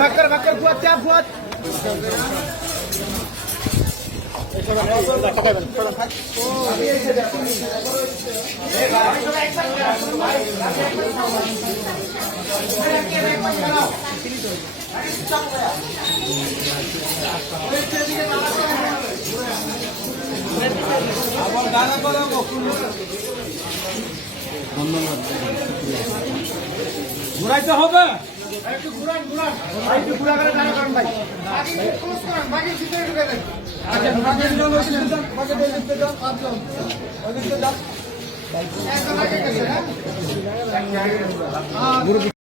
ভাক্কর বুয়াত চাপ বুয়াত ঘুরাইতে হবে একটু ঘুরান ঘুরান একটু ঘুরা করে দাঁড়া করেন ভাই বাকি ক্লোজ করেন বাকি ভিতরে ঢুকে দেন আচ্ছা বাকি নিয়ে লইছেন বাকি দিতে দাও আপনি ওদিকে দাও একদম আগে গেছে হ্যাঁ